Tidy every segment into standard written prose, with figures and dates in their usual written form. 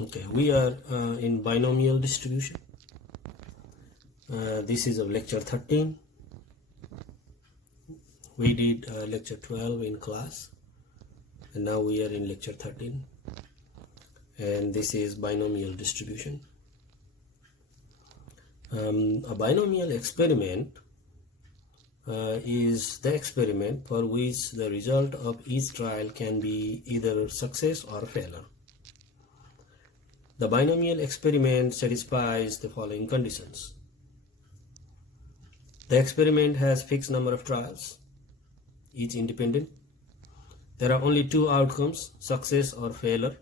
Okay, we are in binomial distribution. This is of lecture 13. We did lecture 12 in class, and now we are in lecture 13, and this is binomial distribution. A binomial experiment is the experiment for which the result of each trial can be either success or failure. The binomial experiment satisfies the following conditions. The experiment has fixed number of trials, each independent. There are only two outcomes, success or failure.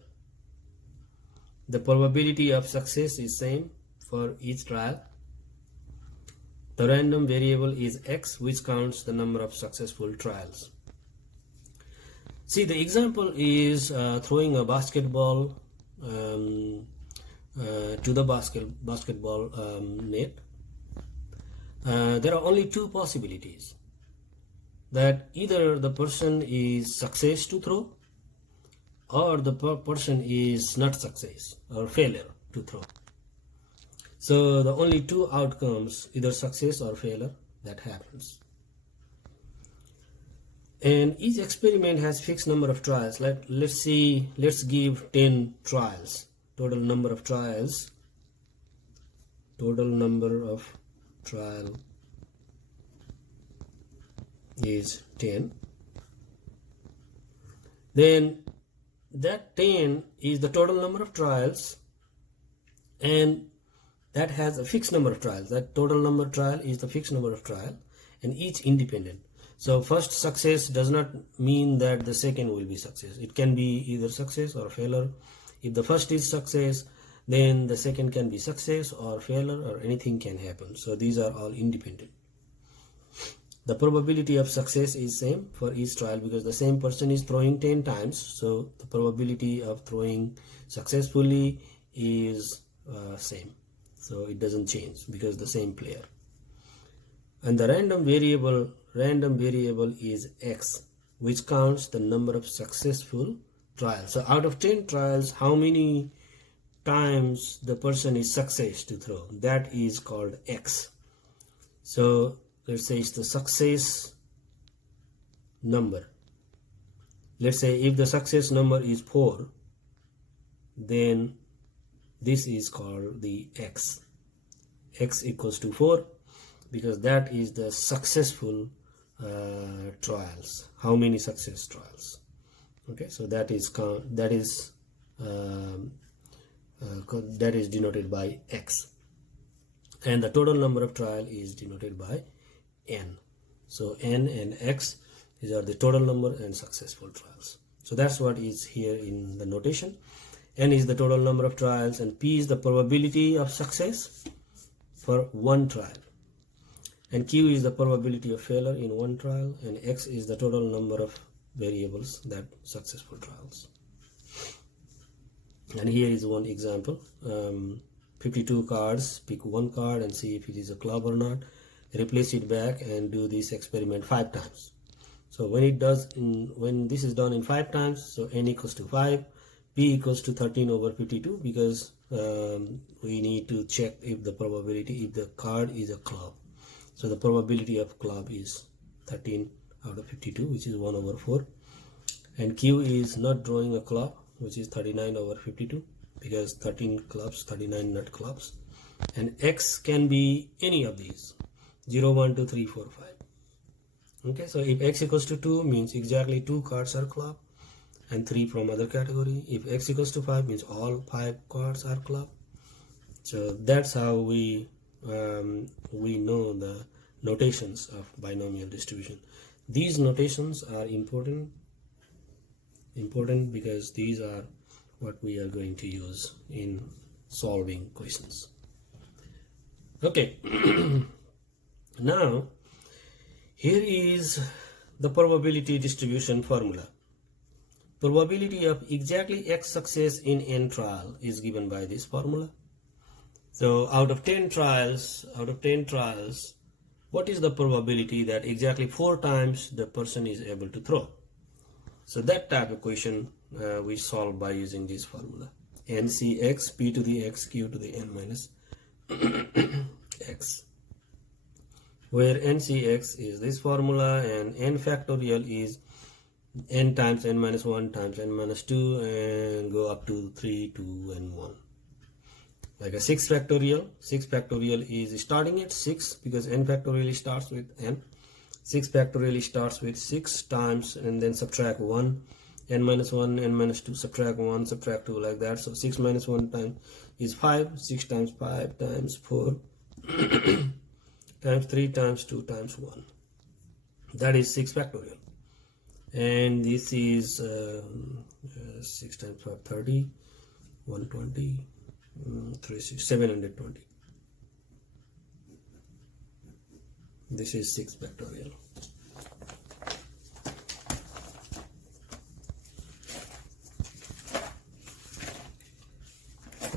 The probability of success is same for each trial. The random variable is x, which counts the number of successful trials. See, the example is throwing a basketball to the basketball net. There are only two possibilities, that either the person is success to throw or the person is not success or failure to throw. So the only two outcomes, either success or failure, that happens. And each experiment has fixed number of trials. Let's give 10 trials. Total number of trial is 10. Then that 10 is the total number of trials, and that has a fixed number of trials. That total number of trial is the fixed number of trial, and each independent. So first success does not mean that the second will be success. It can be either success or failure. If the first is success, then the second can be success or failure, or anything can happen. So these are all independent. The probability of success is same for each trial because the same person is throwing 10 times. So the probability of throwing successfully is same. So it doesn't change because the same player. And the random variable is x, which counts the number of successful trials. So out of 10 trials, how many times the person is success to throw? That is called x. So let's say it's the success number. Let's say if the success number is 4, then this is called the x. X equals to 4 because that is the successful trials. How many success trials? Okay, so that is denoted by x, and the total number of trial is denoted by n. So n and x, these are the total number and successful trials. So that's what is here in the notation. N is the total number of trials, and p is the probability of success for one trial, and q is the probability of failure in one trial, and x is the total number of variables, that successful trials. And here is one example. 52 cards, pick one card and see if it is a club or not. Replace it back and do this experiment 5 times. So when this is done in 5 times, so n equals to 5, p equals to 13 over 52, because we need to check if the card is a club. So the probability of club is 13 out of 52, which is 1 over 4. And q is not drawing a club, which is 39 over 52, because 13 clubs, 39 not clubs. And x can be any of these, 0, 1, 2, 3, 4, 5. Okay, so if x equals to 2 means exactly 2 cards are club and 3 from other category. If x equals to 5 means all 5 cards are club. So that's how we know the notations of binomial distribution. These notations are important because these are what we are going to use in solving questions. Okay. Now here is the probability distribution formula. Probability of exactly x success in n trial is given by this formula. So out of 10 trials, what is the probability that exactly 4 times the person is able to throw? So that type of question we solve by using this formula. ncx p to the x q to the n minus x, where ncx is this formula and n factorial is n times n minus 1 times n minus 2 and go up to 3, 2 and 1. Like a 6 factorial. 6 factorial is starting at 6 because n factorial starts with n. 6 factorial starts with 6 times and then subtract 1, n minus 1, n minus 2, subtract 1, subtract 2, like that. So 6 minus 1 time is 5, 6 times 5 times 4 times 3 times 2 times 1. That is 6 factorial. And this is 6 times 5, 30, 120, 720. This is 6 factorial.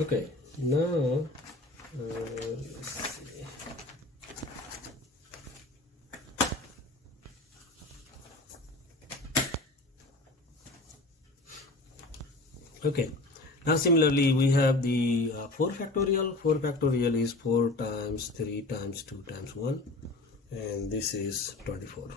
Okay, now let's see. Okay, now similarly we have the 4 factorial. 4 factorial is 4 times 3 times 2 times 1, and this is 24.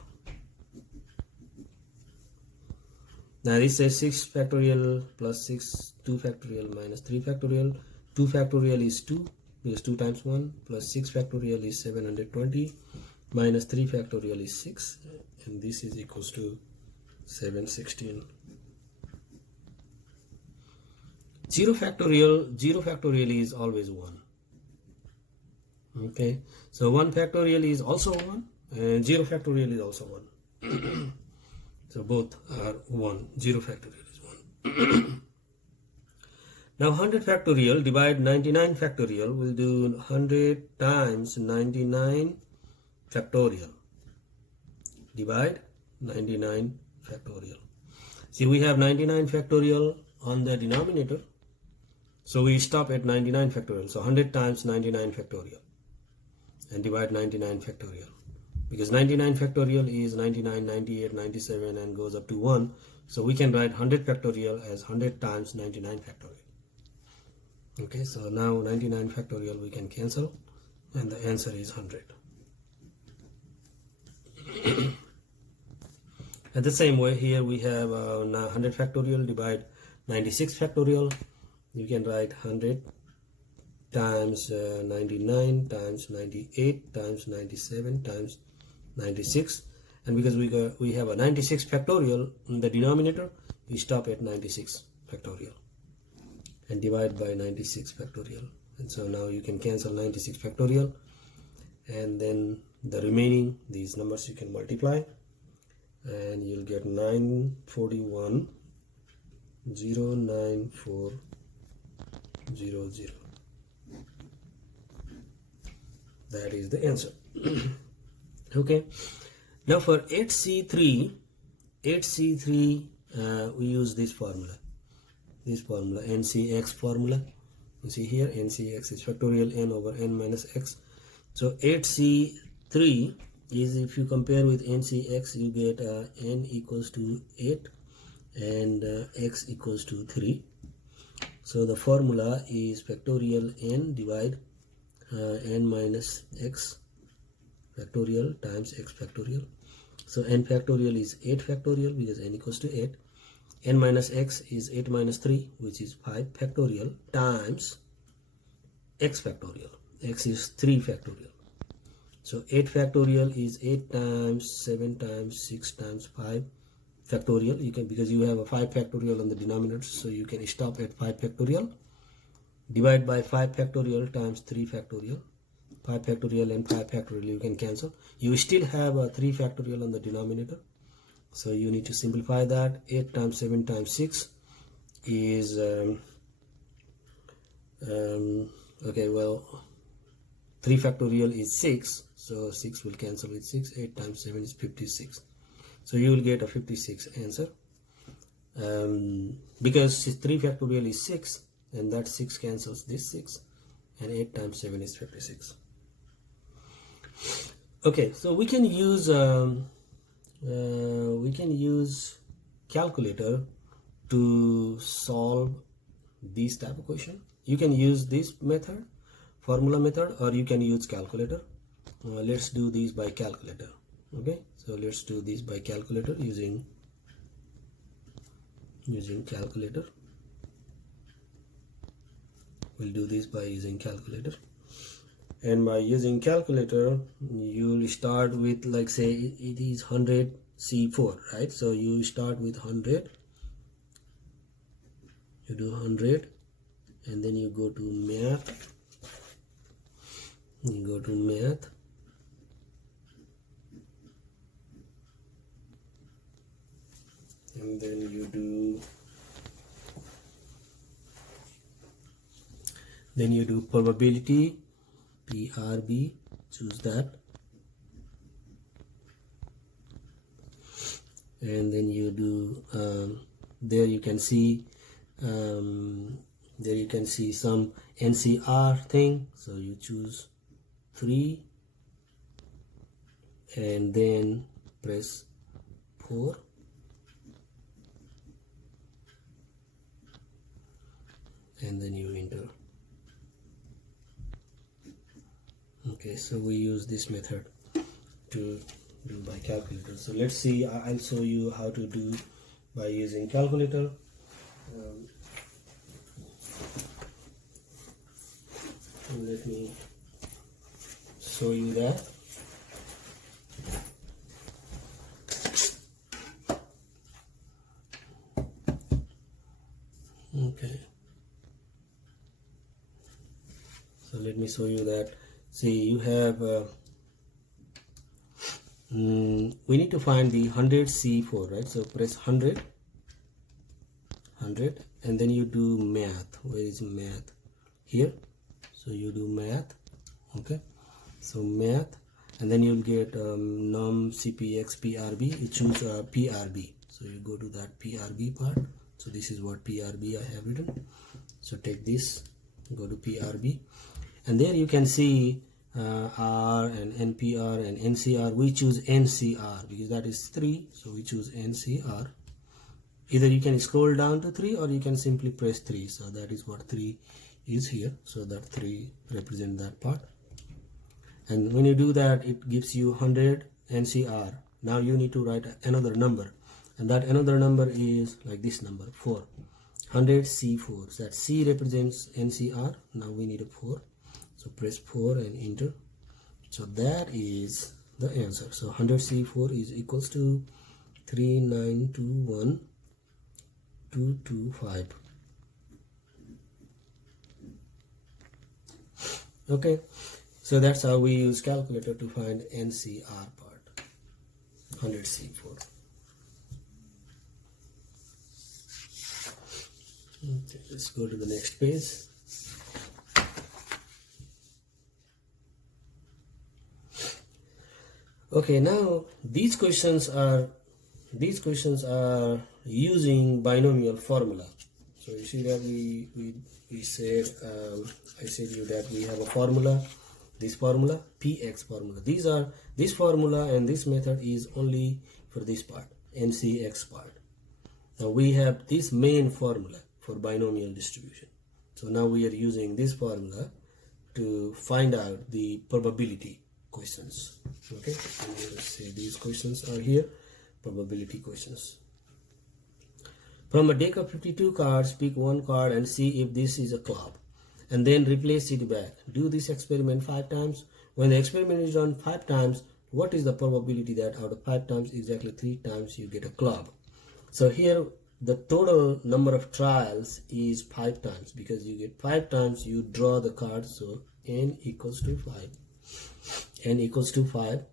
Now this is 6 factorial plus 6, 2 factorial minus 3 factorial. 2 factorial is 2 because 2 times 1 plus 6 factorial is 720 minus 3 factorial is 6, and this is equals to 716. 0 factorial is always 1. Okay, so 1 factorial is also 1 and 0 factorial is also 1. So both are 1. 0 factorial is 1. Now 100 factorial divide 99 factorial. We'll do 100 times 99 factorial divide 99 factorial. See, we have 99 factorial on the denominator, so we stop at 99 factorial. So 100 times 99 factorial and divide 99 factorial, because 99 factorial is 99, 98, 97 and goes up to 1. So we can write 100 factorial as 100 times 99 factorial. Okay, so now 99 factorial we can cancel and the answer is 100. And the same way here we have 100 factorial divide 96 factorial. You can write 100 times 99 times 98 times 97 times 96, and because we have a 96 factorial in the denominator, we stop at 96 factorial and divide by 96 factorial. And so now you can cancel 96 factorial, and then the remaining, these numbers you can multiply and you'll get 941 09400. That is the answer. Okay, now for 8C3 we use this formula NCX formula. You see here NCX is factorial n over n minus x. So 8C3 is, if you compare with NCX, you get n equals to 8 and x equals to 3. So the formula is factorial n divide n minus x factorial times x factorial. So n factorial is 8 factorial because n equals to 8. N minus x is 8 minus 3, which is 5 factorial, times x factorial. X is 3 factorial. So 8 factorial is 8 times 7 times 6 times 5 factorial. You can, because you have a 5 factorial on the denominator, so you can stop at 5 factorial. Divide by 5 factorial times 3 factorial. 5 factorial and 5 factorial you can cancel. You still have a 3 factorial on the denominator, so you need to simplify that. 8 times 7 times 6 is okay, well, 3 factorial is 6, so 6 will cancel with 6. 8 times 7 is 56, so you will get a 56 answer, because 3 factorial is 6 and that 6 cancels this 6, and 8 times 7 is 56. Okay, so we can use calculator to solve this type of question. You can use this method, formula method, or you can use calculator. Let's do this by calculator. Okay, so let's do this by calculator using calculator. We'll do this by using calculator. And by using calculator, you'll start with, like, say it is 100 C4, right? So you start with 100, you do 100, and then you go to math, and then you do probability, PRB, choose that, and then you do there you can see some NCR thing, so you choose 3 and then press 4, and then you enter. Okay, so we use this method to do by calculator. So let's see, I'll show you how to do by using calculator. Let me show you that. Okay, so let me show you that. See, you have we need to find the 100 C4, right? So press 100, and then you do math. Where is math? Here. So you do math. Okay, so math, and then you'll get num CPX PRB. You choose PRB, so you go to that PRB part. So this is what PRB I have written. So take this, go to PRB, and there you can see R and NPR and NCR. We choose NCR because that is 3, so we choose NCR. Either you can scroll down to 3 or you can simply press 3. So that is what 3 is here. So that 3 represent that part. And when you do that, it gives you 100 NCR. Now you need to write another number, and that another number is like this number 4, 100 C4. So that C represents NCR. Now we need a 4. So press 4 and enter. So that is the answer. So 100 C4 is equals to 3921225. Okay, so that's how we use calculator to find NCR part, 100 C4. Okay, let's go to the next page. Okay, now these questions are using binomial formula. So you see that we said I said you that we have a formula, this formula, PX formula. This formula and this method is only for this part, NCX part. Now we have this main formula for binomial distribution. So now we are using this formula to find out the probability questions. Okay, so let's say these questions are here, probability questions. From a deck of 52 cards, pick one card and see if this is a club, and then replace it back. Do this experiment 5 times. When the experiment is done 5 times, what is the probability that out of 5 times, exactly 3 times you get a club? So here the total number of trials is 5 times, because you get 5 times you draw the card. So n equals to 5. N equals to 5,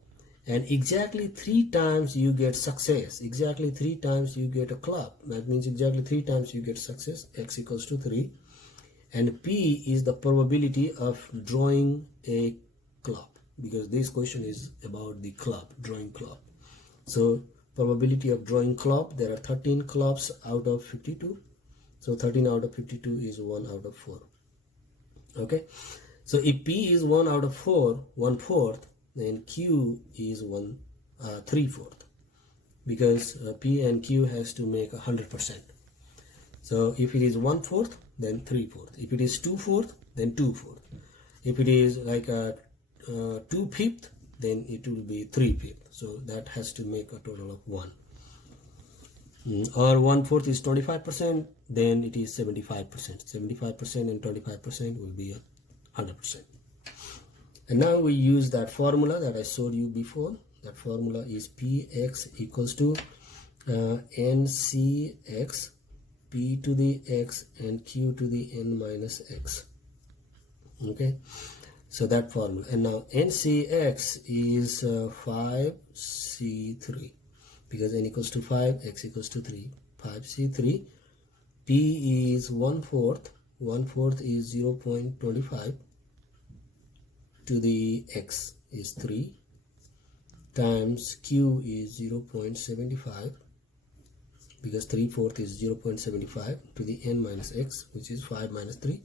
and exactly 3 times you get success, exactly 3 times you get a club. That means exactly 3 times you get success. X equals to 3, and P is the probability of drawing a club, because this question is about the club, drawing club. So probability of drawing club, there are 13 clubs out of 52, so 13 out of 52 is 1 out of 4. Okay, so if P is 1 out of 4, 1/4, then Q is 3/4, because P and Q has to make 100%. So if it is 1/4, then 3/4. If it is 2/4, then 2/4. If it is like a 2/5, then it will be 3/5. So that has to make a total of 1. Or 1/4 is 25%, then it is 75%. 75% and 25% will be 100%. And now we use that formula that I showed you before. That formula is Px equals to NCx, P to the x and Q to the n minus x. Okay, so that formula. And now NCx is 5C3, because n equals to 5, x equals to 3. 5C3. P is 1/4. 1/4 is 0.25 to the x is 3, times Q is 0.75, because 3/4 is 0.75 to the n minus x, which is 5 minus 3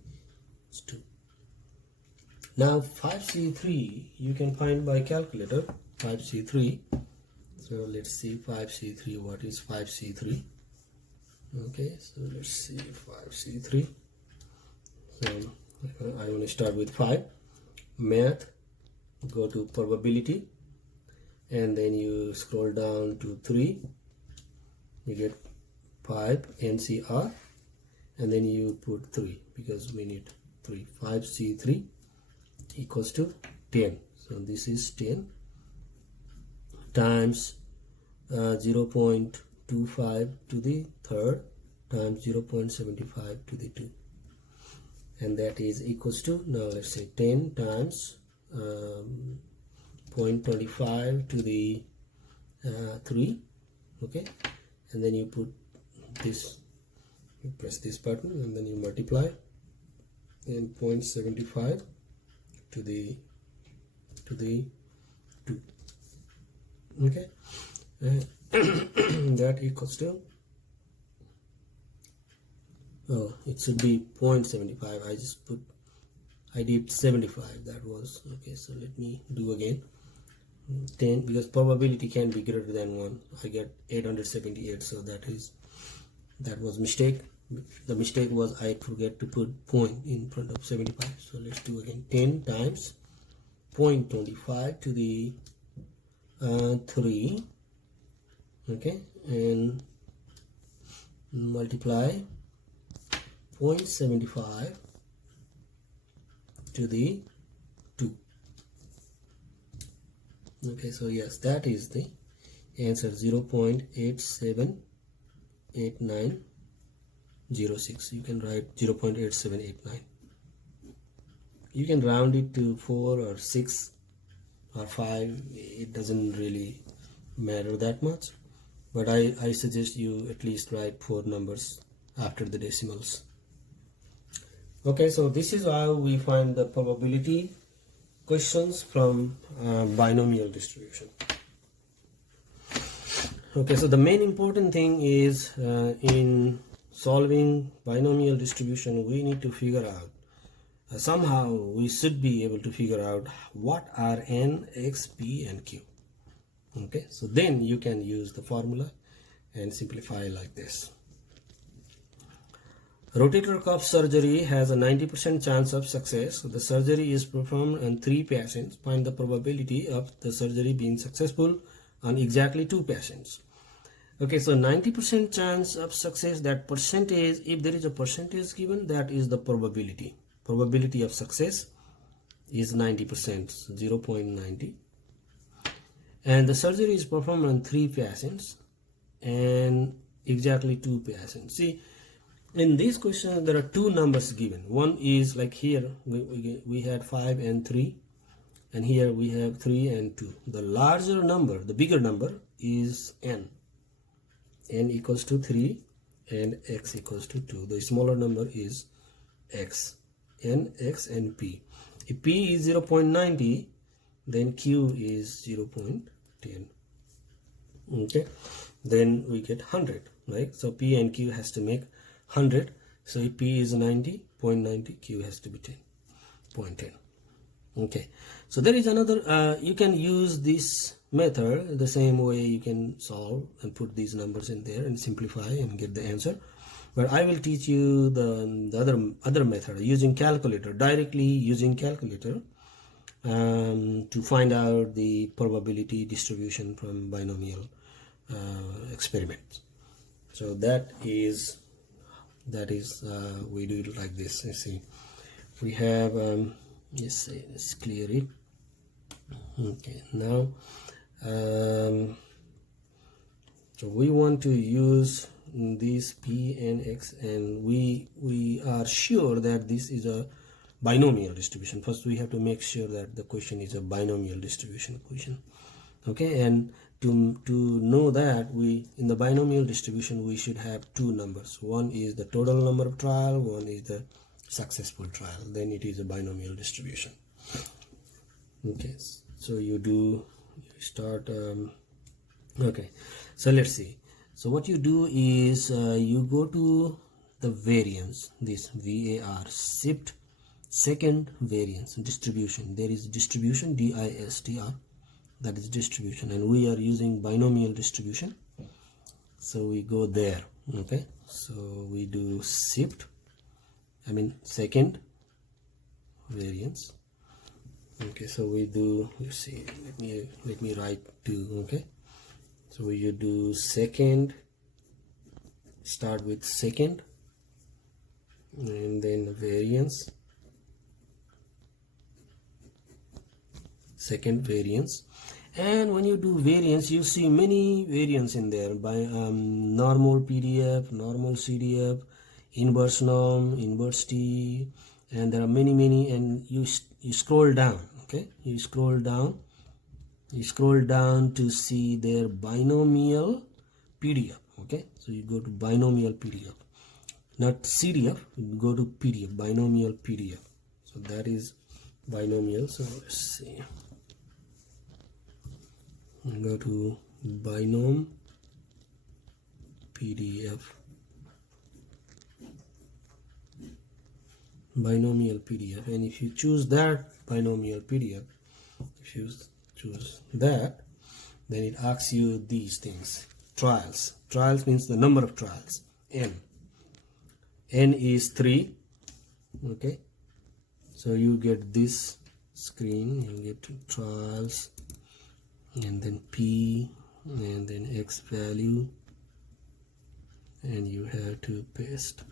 is 2. Now 5C3 you can find by calculator. 5C3, so let's see 5C3. What is 5C3? Okay, so let's see 5C3. So I want to start with 5. Math, go to probability, and then you scroll down to 3. You get 5 NCR, and then you put 3 because we need 3. 5C3 equals to 10. So this is 10 times 0.25 to the third times 0.75 to the 2, and that is equals to, now let's say 10 times 0.25 to the 3. Okay, and then you put this, you press this button and then you multiply, and 0.75 to the 2. Okay, that equals to, oh, it should be 0.75. I did 75. That was okay. So let me do again. 10, because probability can be greater than 1. I get 878. So that was mistake. The mistake was I forget to put point in front of 75. So let's do again. 10 times 0.25 to the 3. Okay, and multiply 0.75 to the 2. Okay, so yes, that is the answer, 0.878906. You can write 0.8789. You can round it to 4 or 6 or 5. It doesn't really matter that much, but I suggest you at least write 4 numbers after the decimals. Okay, so this is how we find the probability questions from binomial distribution. Okay, so the main important thing is in solving binomial distribution, we need to figure out, somehow we should be able to figure out what are n, x, p and q. Okay, so then you can use the formula and simplify like this. Rotator cuff surgery has a 90% chance of success. The surgery is performed on 3 patients. Find the probability of the surgery being successful on exactly 2 patients. Okay, so 90% chance of success, that percentage, if there is a percentage given, that is the probability. Probability of success is 90%, 0.90. And the surgery is performed on 3 patients and exactly 2 patients. See, in these questions there are 2 numbers given. One is like here we had 5 and 3, and here we have 3 and 2. The larger number, the bigger number is n. N equals to 3 and x equals to 2. The smaller number is x. N, x and p. If p is 0.90, then q is 0.10. Okay, then we get 100, right? So p and q has to make 100. So if p is 90.90, q has to be 10.10. Okay, so there is another, you can use this method the same way. You can solve and put these numbers in there and simplify and get the answer. but I will teach you the other method using calculator, directly using calculator, to find out the probability distribution from binomial experiments. So that is we do it like this. You see, we have let's clear it. Okay, now so we want to use this P and X, and we are sure that this is a binomial distribution. First we have to make sure that the question is a binomial distribution question. Okay, and to know that, in the binomial distribution we should have two numbers. One is the total number of trial, one is the successful trial. Then it is a binomial distribution. Okay, so you start okay, so let's see. So what you do is you go to the variance, this VAR, shift second variance distribution. There is distribution, DISTR, that is distribution, and we are using binomial distribution, so we go there. Okay, so we do shift, second variance. Okay, so we do, let's see, let me write 2. Okay, so you do second, start with second, and then variance, second variance. And when you do variance, you see many variants in there, by normal PDF, normal CDF, inverse norm, inverse T, and there are many, and you scroll down. Okay, you scroll down to see their binomial PDF. Okay, so you go to binomial PDF, not CDF, you go to PDF, binomial PDF. So that is binomial. So let's see, go to binom PDF, binomial PDF, and if you choose that binomial PDF, if you choose that, then it asks you these things. Trials means the number of trials, n is 3. Okay, so you get this screen, you get trials, and then P, and then X value, and you have to paste.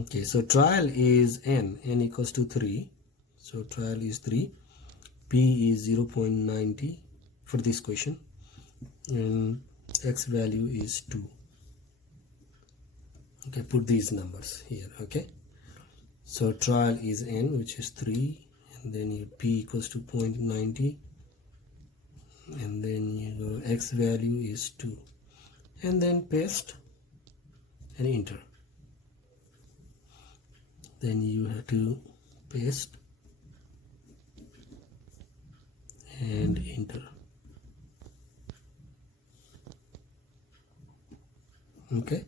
Okay, so trial is n equals to 3, so trial is 3, P is 0.90 for this question, and X value is 2. Okay, put these numbers here. Okay, so trial is n, which is 3, and then your P equals to 0.90, and then your X value is 2, and then paste and enter. Then you have to paste and enter. Okay,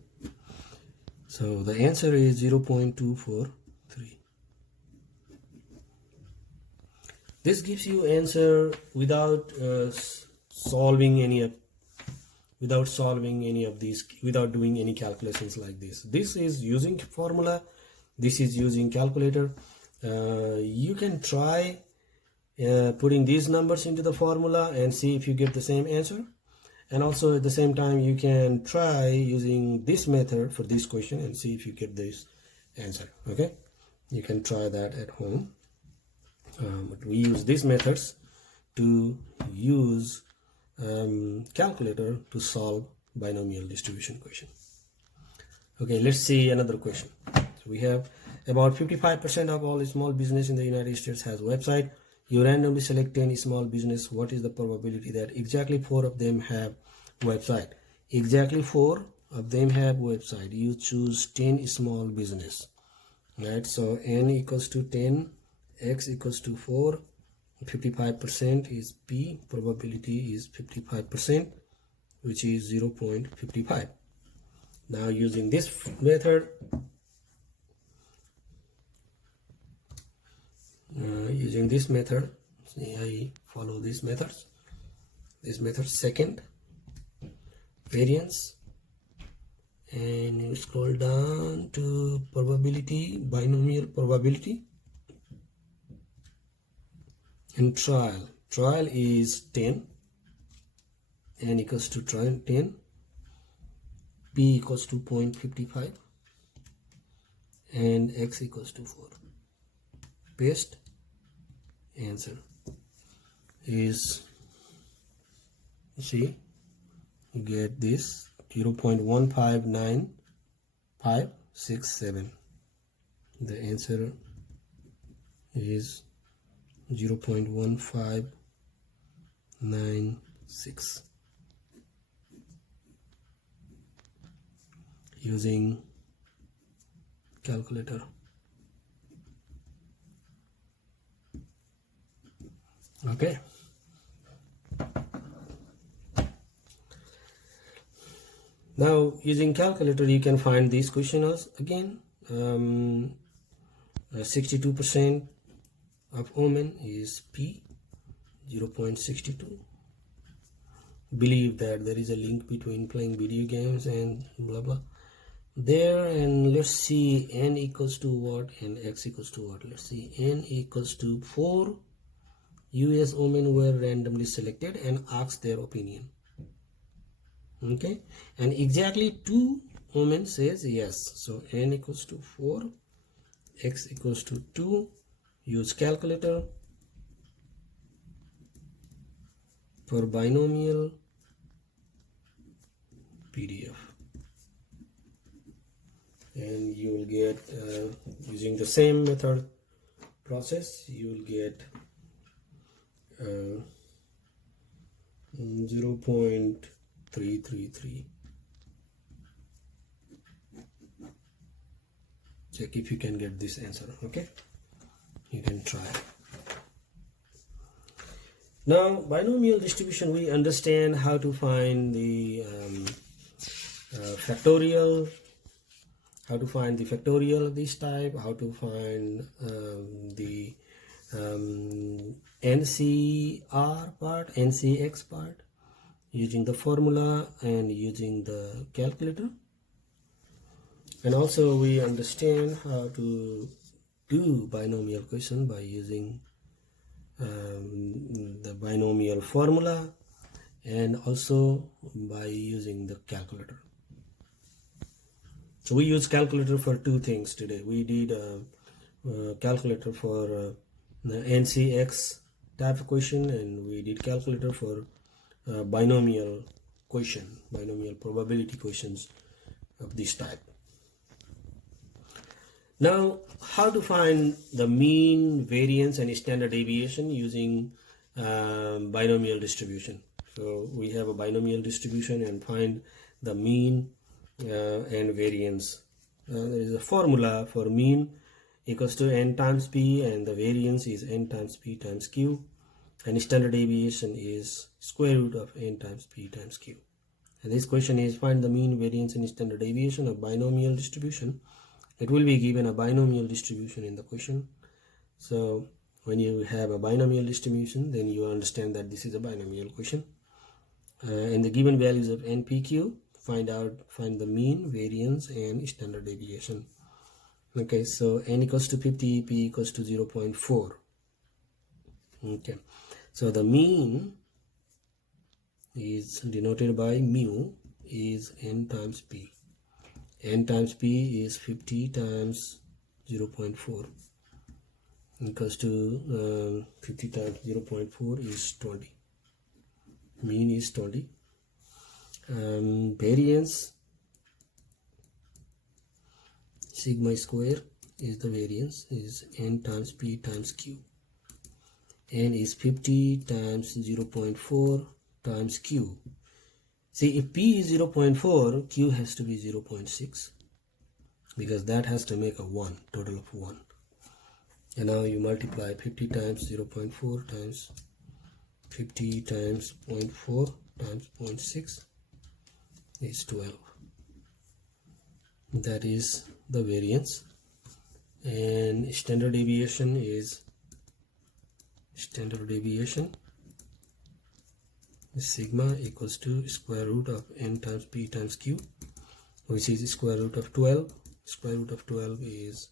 so the answer is 0.243. This gives you answer without solving any of these, without doing any calculations like this. This is using formula, this is using calculator. You can try putting these numbers into the formula and see if you get the same answer, and also at the same time you can try using this method for this question and see if you get this answer. Okay, you can try that at home, but we use these methods to use calculator to solve binomial distribution question. Okay, let's see another question. So we have about 55% of all small business in the United States has a website. You randomly select 10 small business. What is the probability that exactly 4 of them have website? Exactly 4 of them have website. You choose 10 small business, right? So n equals to 10, x equals to 4, 55% is P, probability is 55%, which is 0.55. Now using this method, see, I follow these methods. This method, second, variance, and you scroll down to probability, binomial probability, and trial is 10, n equals to 10, p equals to 0.55, and x equals to 4. Paste. Answer is, see, you get this 0.159567. The answer is 0.1596 using calculator. Okay. Now using calculator you can find these questions again. 62% of women is P, 0.62. Believe that there is a link between playing video games and blah blah there. And let's see, n equals to what and x equals to what. Let's see, n equals to 4 US women were randomly selected and asked their opinion. Okay, and exactly 2 women says yes, so n equals to 4, x equals to 2. Use calculator for binomial PDF, and you will get using the same method process, you will get 0.333. Check if you can get this answer. Okay, you can try. Now binomial distribution, we understand how to find the factorial, how to find the factorial of this type, how to find the NCR part, NCX part, using the formula and using the calculator. And also we understand how to do binomial question by using the binomial formula and also by using the calculator. So we use calculator for 2 things today. We did calculator for NCX type of question, and we did calculator for binomial question, binomial probability questions of this type. Now, how to find the mean, variance and standard deviation using binomial distribution. So we have a binomial distribution and find the mean and variance. There is a formula for mean equals to n times p, and the variance is n times p times q, and standard deviation is square root of n times p times q. And this question is find the mean, variance and standard deviation of binomial distribution. It will be given a binomial distribution in the question. So when you have a binomial distribution, then you understand that this is a binomial question. And the given values of n, p, q, find the mean, variance and standard deviation. Okay, so n equals to 50, p equals to 0.4. Okay, so the mean is denoted by mu is n times p. N times p is 50 times 0.4 equals to 50 times 0.4 is 20. Mean is 20. Variance, sigma square is the variance, is n times p times q. N is 50 times 0.4 times q. See, if p is 0.4, q has to be 0.6, because that has to make a 1, total of 1. And now you multiply 50 times 0.4 times 50 times 0.4 times 0.6 is 12. That is the variance. And standard deviation is sigma equals to square root of n times p times q, which is square root of 12. Square root of 12 is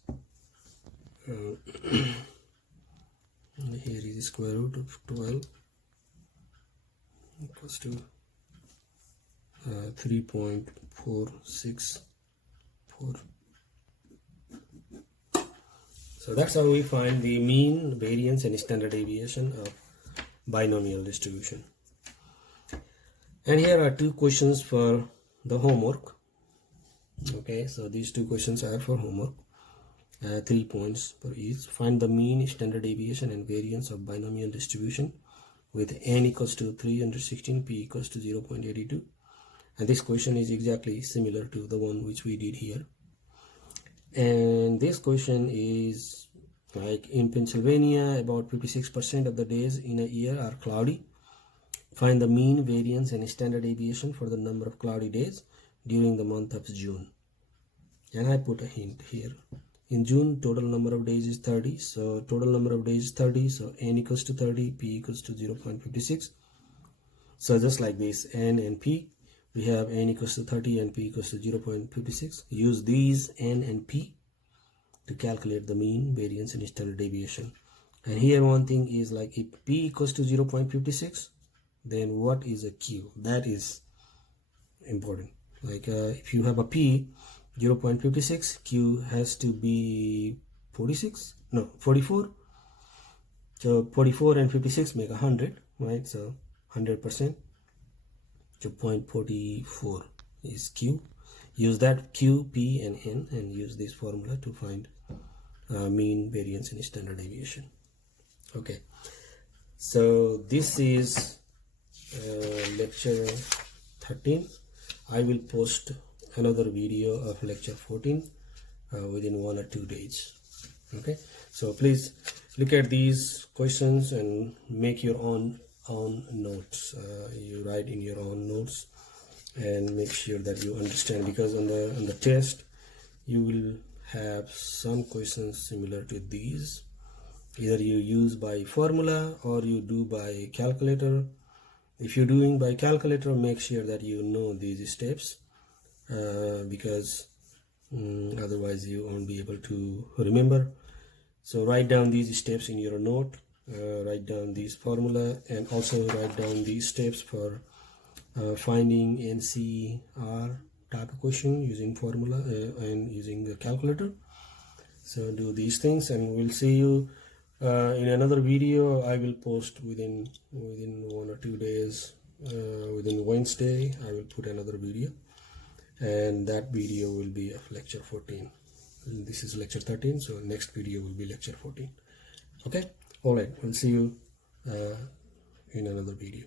here is square root of 12 equals to 3.464. So that's how we find the mean, variance and standard deviation of binomial distribution. And here are two questions for the homework. Okay, so these two questions are for homework. 3 points per each. Find the mean, standard deviation and variance of binomial distribution with n equals to 316, p equals to 0.82. And this question is exactly similar to the one which we did here. And this question is like, in Pennsylvania, about 56% of the days in a year are cloudy. Find the mean, variance and standard deviation for the number of cloudy days during the month of June. And I put a hint here. In June, total number of days is 30. So total number of days is 30. So n equals to 30, p equals to 0.56. So just like this, n and p, we have n equals to 30 and p equals to 0.56. Use these n and p to calculate the mean, variance and standard deviation. And here one thing is, like, if p equals to 0.56, then what is a q? That is important. Like if you have a p 0.56, q has to be 44. So 44 and 56 make 100, right? So 100%. So 0.44 is q. Use that q, p and n and use this formula to find mean, variance and standard deviation. Okay, so this is lecture 13. I will post another video of lecture 14 within 1 or 2 days. Okay, so please look at these questions and make your own notes. You write in your own notes and make sure that you understand, because on the test you will have some questions similar to these. Either you use by formula or you do by calculator. If you're doing by calculator, make sure that you know these steps, because otherwise you won't be able to remember. So write down these steps in your note, write down these formula, and also write down these steps for finding NCR type of question using formula and using the calculator. So do these things, and we'll see you in another video. I will post within 1 or 2 days. Within Wednesday I will put another video, and that video will be of lecture 14. And this is lecture 13, so next video will be lecture 14. Okay, all right, we'll see you in another video.